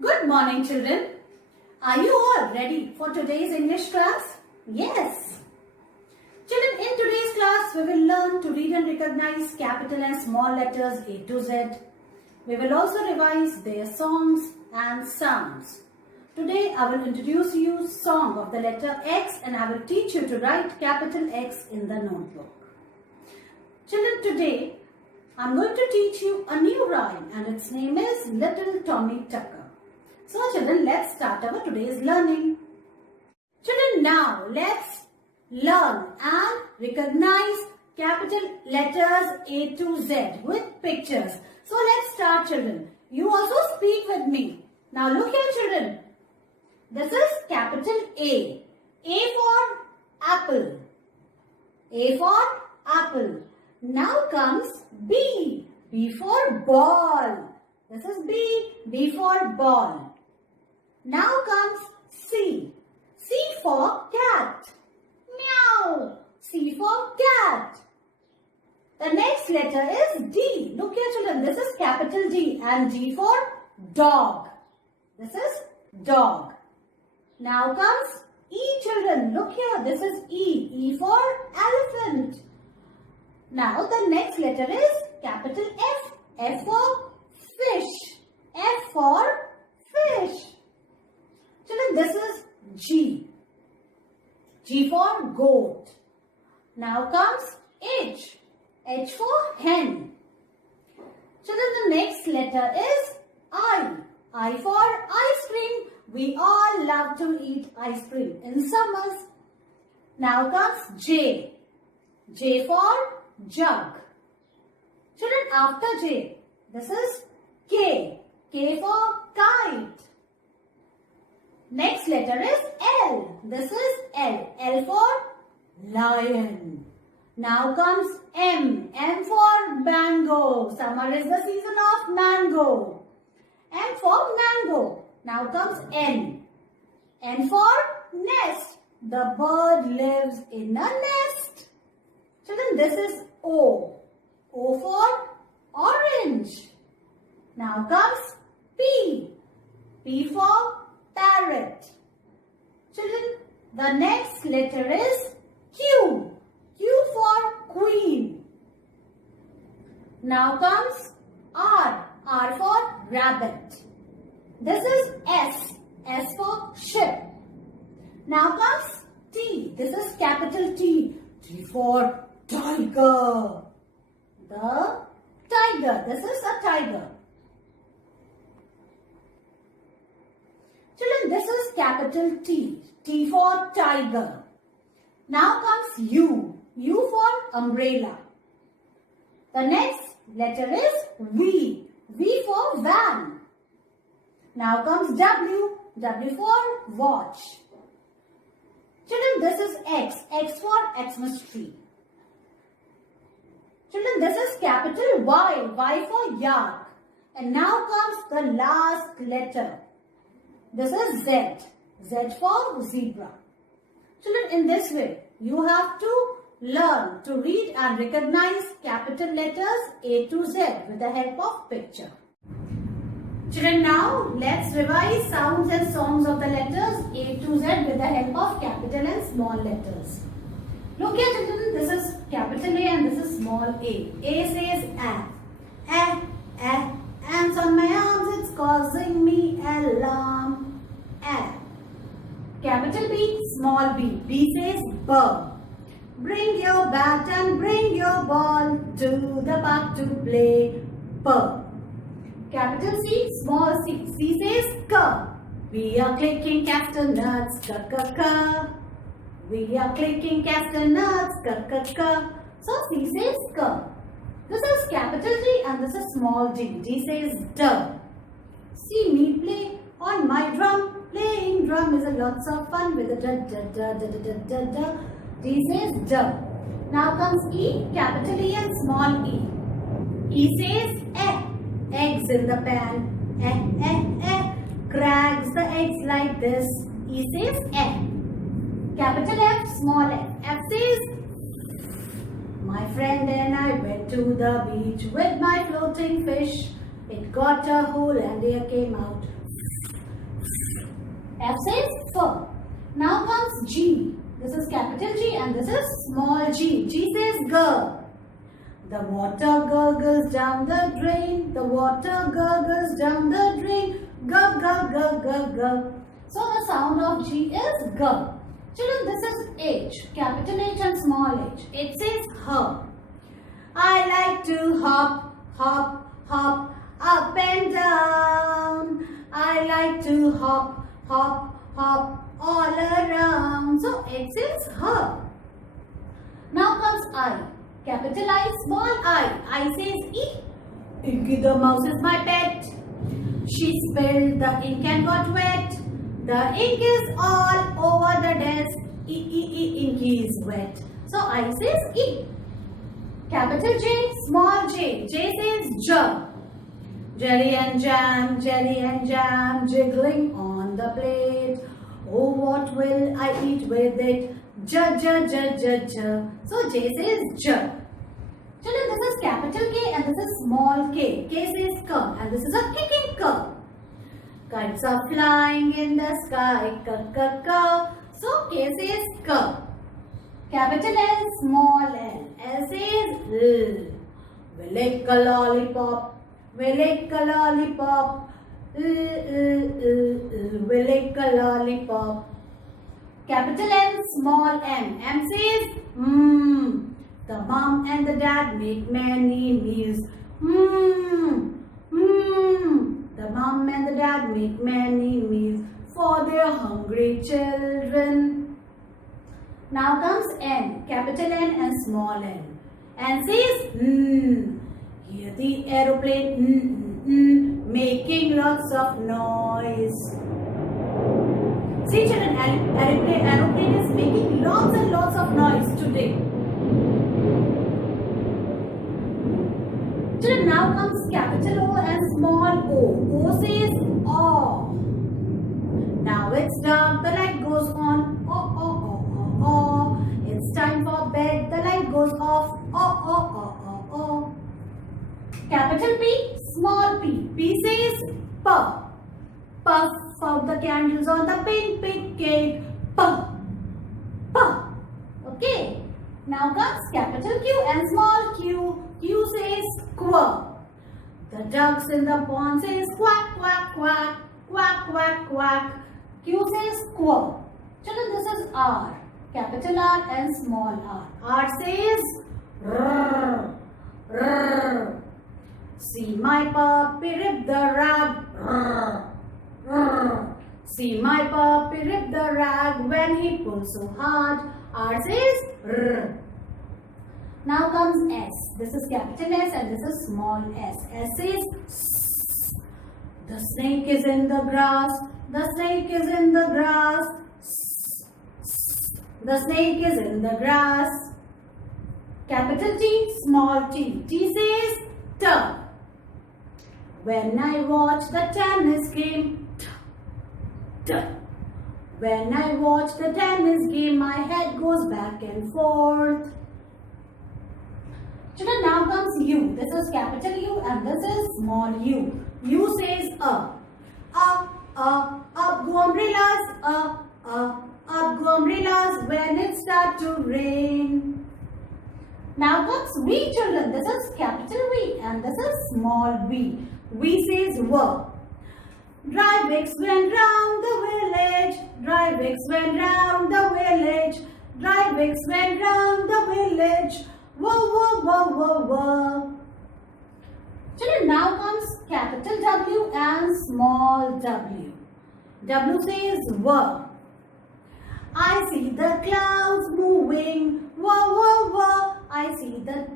Good morning, children. Are you all ready for today's English class? Yes. Children, in today's class, we will learn to read and recognize capital and small letters A to Z. We will also revise their songs and sounds. Today, I will introduce you song of the letter X and I will teach you to write capital X in the notebook. Children, today, I'm going to teach you a new rhyme and its name is Little Tommy Tucker. So children, let's start our today's learning. Children, now let's learn and recognize capital letters A to Z with pictures. So let's start, children. You also speak with me. Now look here, children. This is capital A. A for apple. A for apple. Now comes B. B for ball. This is B. B for ball. Now comes C. C for cat. Meow. C for cat. The next letter is D. Look here, children. This is capital D and D for dog. This is dog. Now comes E, children. Look here. This is E. E for elephant. Now the next letter is capital F. F for fish. F for fish. Children, this is G. G for goat. Now comes H. H for hen. Children, the next letter is I. I for ice cream. We all love to eat ice cream in summers. Now comes J. J for jug. Children, after J, this is K. K for kite. Next letter is L. This is L. L for lion. Now comes M. M for mango. Summer is the season of mango. M for mango. Now comes N. N for nest. The bird lives in a nest. Children, this is O. O for orange. Now comes P. P for parrot. Children, the next letter is Q. Q for queen. Now comes R. R for rabbit. This is S. S for ship. Now comes T. This is capital T. T for tiger. The tiger. This is a tiger. Children, this is capital T. T for tiger. Now comes U. U for umbrella. The next letter is V. V for van. Now comes W. W for watch. Children, this is X. X for Xmas tree. Children, this is capital Y. Y for yak. And now comes the last letter. This is Z. Z for zebra. Children, in this way, you have to learn to read and recognize capital letters A to Z with the help of picture. Children, now let's revise sounds and songs of the letters A to Z with the help of capital and small letters. Look here, children, this is capital A and this is small a. A says A. Ants on my arms, it's causing me alarm. A. Capital B, small b. B says B. Bring your bat and bring your ball to the park to play. B. Capital C, small c. C says K. We are clicking castanets, k k k. We are clicking castanets, k k k. So C says K. This is capital D and this is small d. D says D. See me play on my drum. Playing drum is a lots of fun with a da da da da da da da da. D says D. Now comes E, capital E and small e. E says E. Eggs in the pan. Cracks the eggs like this. E says E. Capital F, small f. F says my friend and I went to the beach with my floating fish. It got a hole and air came out. F says fur. Now comes G. This is capital G and this is small g. G says girl. The water gurgles down the drain. The water gurgles down the drain. Gug, gug, gug, gug, gug. So the sound of G is gug. Children, this is H. Capital H and small h. It says her. I like to hop, hop, hop, up and down. I like to hop, hop, hop, all around. So it says her. Now comes I. Capital I, small I. I says E. Inky the mouse is my pet. She spilled the ink and got wet. The ink is all over the desk. Inky is wet. So I says E. Capital J, small j. J says J. Jelly and jam, jiggling on the plate. Oh, what will I eat with it? J. So J says J. Children, this is capital K and this is small k. K says K and this is a kicking K. Kites are flying in the sky. K. So K says K. Capital L, small l. L says L. We lick a lollipop. We lick a lollipop. We lick a lollipop. Capital M, small m. M says The mom and the dad make many meals. The mom and the dad make many meals for their hungry children. Now comes N. Capital N and small n. N says Hear the aeroplane making lots of noise. See children, aeroplane is making lots and lots of noise today. Children, now comes capital O and small o. O says aw. Now it's dark, the light goes on. It's time for bed, the light goes off. Capital P, small p. P says puff. Puff out the candles on the pink cake. Puff. Puff. Okay. Now comes capital Q and small q. Q says quack. The ducks in the pond says quack, quack, quack. Quack, quack, quack. Q says quack. Children, this is R. Capital R and small r. R says rrr, rrr. See my puppy rip the rag. Rrr, rrr. See my puppy rip the rag when he pulls so hard. R says rrr. Now comes S. This is capital S and this is small s. S says S. The snake is in the grass. The snake is in the grass. The snake is in the grass. Capital T, small t. T says T. When I watch the tennis game, T. When I watch the tennis game, my head goes back and forth. Children, now comes U. This is capital U and this is small u. U says up go umbrellas, up go umbrellas when it starts to rain. Now comes V, children. This is capital V and this is small v. V says W. Dry Wicks went round the village. Dry Wicks went round the village. Dry Wicks went round the village. Whoa, whoa, whoa, whoa, whoa. Children, now comes capital W and small w. W says W. I see the clouds moving. Whoa, whoa, whoa. I see the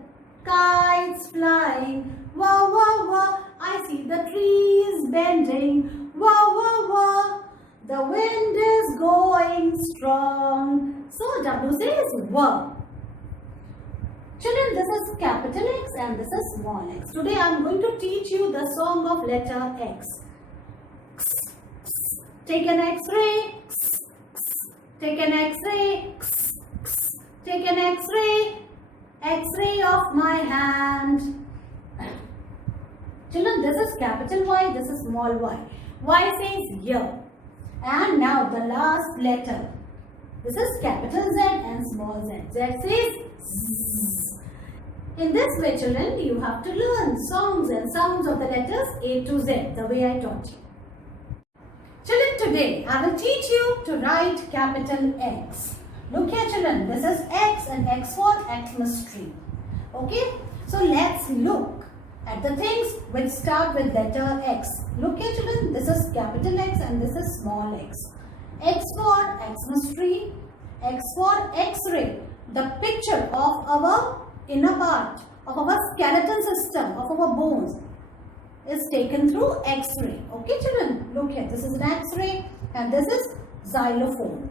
kites flying. Whoa, whoa, whoa. I see the trees bending. Whoa, whoa, whoa. The wind is going strong. So W says W. Children, this is capital X and this is small x. Today I am going to teach you the song of letter X. Take an X-ray. Take an X-ray. Take an X-ray. X-ray of my hand. Children, this is capital Y, this is small y. Y says year. And now the last letter. This is capital Z and small z. Z says Z. In this way, children, you have to learn songs and sounds of the letters A to Z, the way I taught you. Children, today I will teach you to write capital X. Look here, children. This is X and X for Xmas tree. Okay? So let's look at the things which start with letter X. Look here, children. This is capital X and this is small x. X for Xmas tree. X for X-ray. The picture of our inner part, of our skeleton system, of our bones is taken through X-ray. Okay, children? Look here. This is an X-ray and this is xylophone.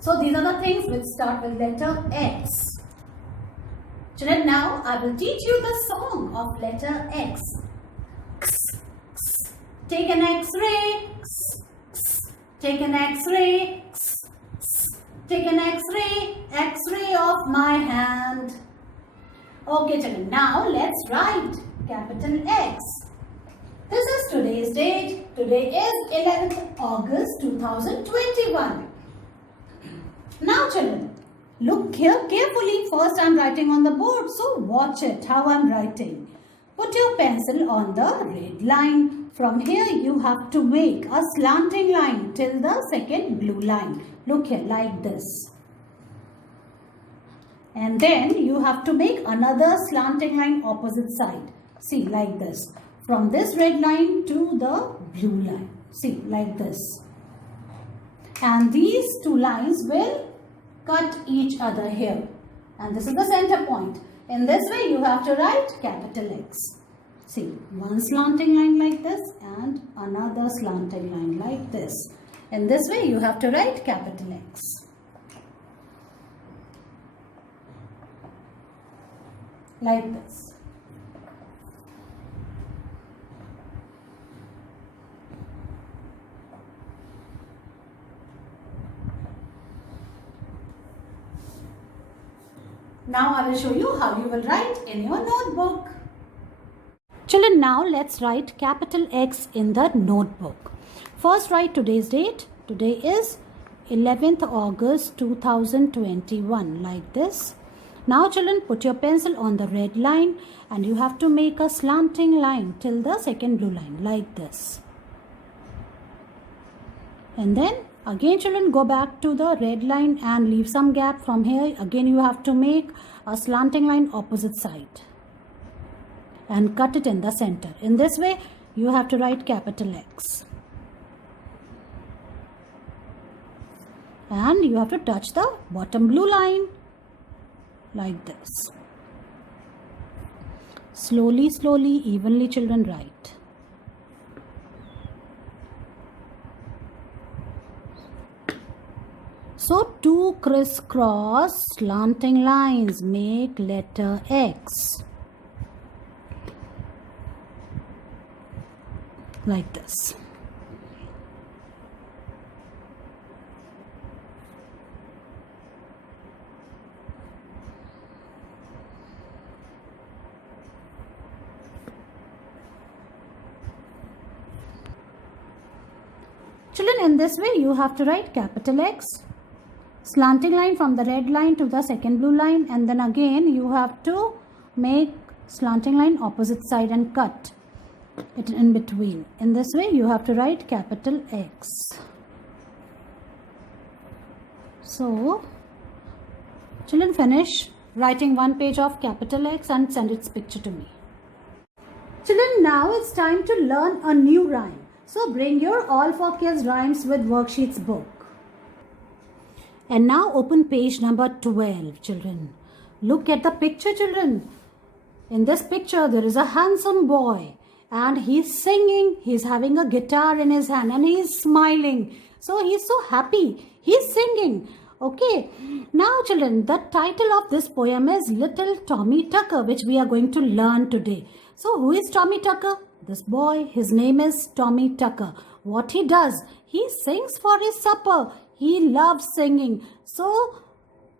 So these are the things which start with letter X. Children, now I will teach you the song of letter X. Take an X-ray. Take an X-ray. Take an X-ray. X-ray of my hand. Okay, children. Now let's write capital X. This is today's date. Today is 11th August 2021. Now, children, look here carefully. First, I am writing on the board. So, watch it, how I am writing. Put your pencil on the red line. From here, you have to make a slanting line till the second blue line. Look here, like this. And then, you have to make another slanting line opposite side. See, like this. From this red line to the blue line. See, like this. And these two lines will cut each other here. And this is the center point. In this way, you have to write capital X. See, one slanting line like this and another slanting line like this. In this way, you have to write capital X. Like this. Now I will show you how you will write in your notebook. Children, now let's write capital X in the notebook. First, write today's date. Today is 11th August 2021, like this. Now, children, put your pencil on the red line and you have to make a slanting line till the second blue line, like this. And then again, children, go back to the red line and leave some gap from here. Again, you have to make a slanting line opposite side and cut it in the center. In this way, you have to write capital X. And you have to touch the bottom blue line like this. Slowly, slowly, evenly, children, write. So, two crisscross slanting lines make letter X. Like this. Children, in this way, you have to write capital X. Slanting line from the red line to the second blue line, and then again you have to make slanting line opposite side and cut it in between. In this way you have to write capital X. So, children, finish writing one page of capital X and send its picture to me. Children, now it's time to learn a new rhyme. So bring your All for Kids Rhymes with Worksheets book. And now open page number 12, children. Look at the picture, children. In this picture, there is a handsome boy and he's singing. He's having a guitar in his hand and he's smiling. So he's so happy. He's singing. Okay. Now, children, the title of this poem is Little Tommy Tucker, which we are going to learn today. So who is Tommy Tucker? This boy, his name is Tommy Tucker. What he does, he sings for his supper. He loves singing. So,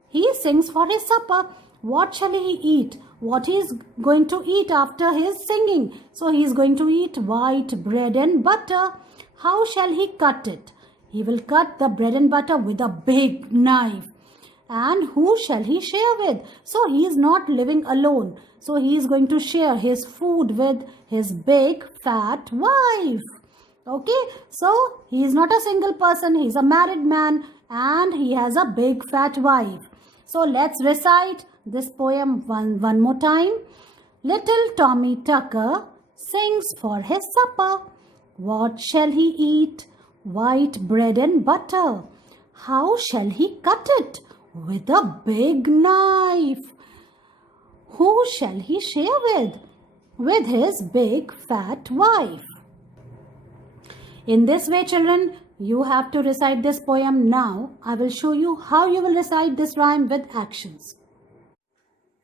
he sings for his supper. What shall he eat? What he is going to eat after his singing? So, he is going to eat white bread and butter. How shall he cut it? He will cut the bread and butter with a big knife. And who shall he share with? So he is not living alone. So he is going to share his food with his big fat wife. Okay, so he is not a single person. He is a married man and he has a big fat wife. So let's recite this poem one more time. Little Tommy Tucker sings for his supper. What shall he eat? White bread and butter. How shall he cut it? With a big knife. Who shall he share with? With his big fat wife. In this way, children, you have to recite this poem now. I will show you how you will recite this rhyme with actions.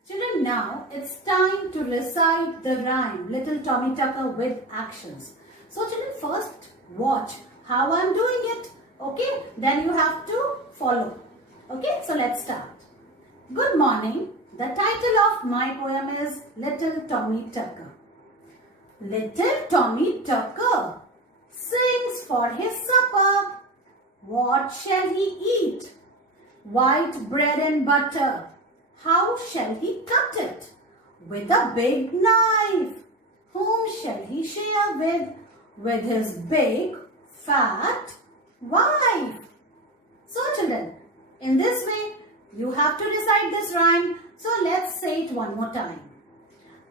Children, now it's time to recite the rhyme Little Tommy Tucker with actions. So children, first watch how I am doing it. Okay, then you have to follow. Okay, so let's start. Good morning. The title of my poem is Little Tommy Tucker. Little Tommy Tucker sings for his supper. What shall he eat? White bread and butter. How shall he cut it? With a big knife. Whom shall he share with? With his big fat wife. So children, in this way, you have to recite this rhyme. So let's say it one more time.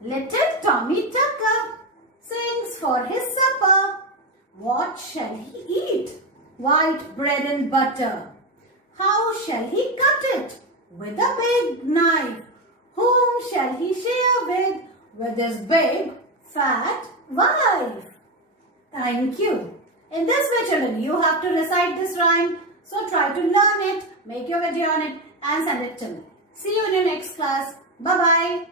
Little Tommy Tucker sings for his supper. What shall he eat? White bread and butter. How shall he cut it? With a big knife. Whom shall he share with? With his big fat wife. Thank you. In this way, children, you have to recite this rhyme. So try to learn it, make your video on it and send it to me. See you in your next class. Bye-bye.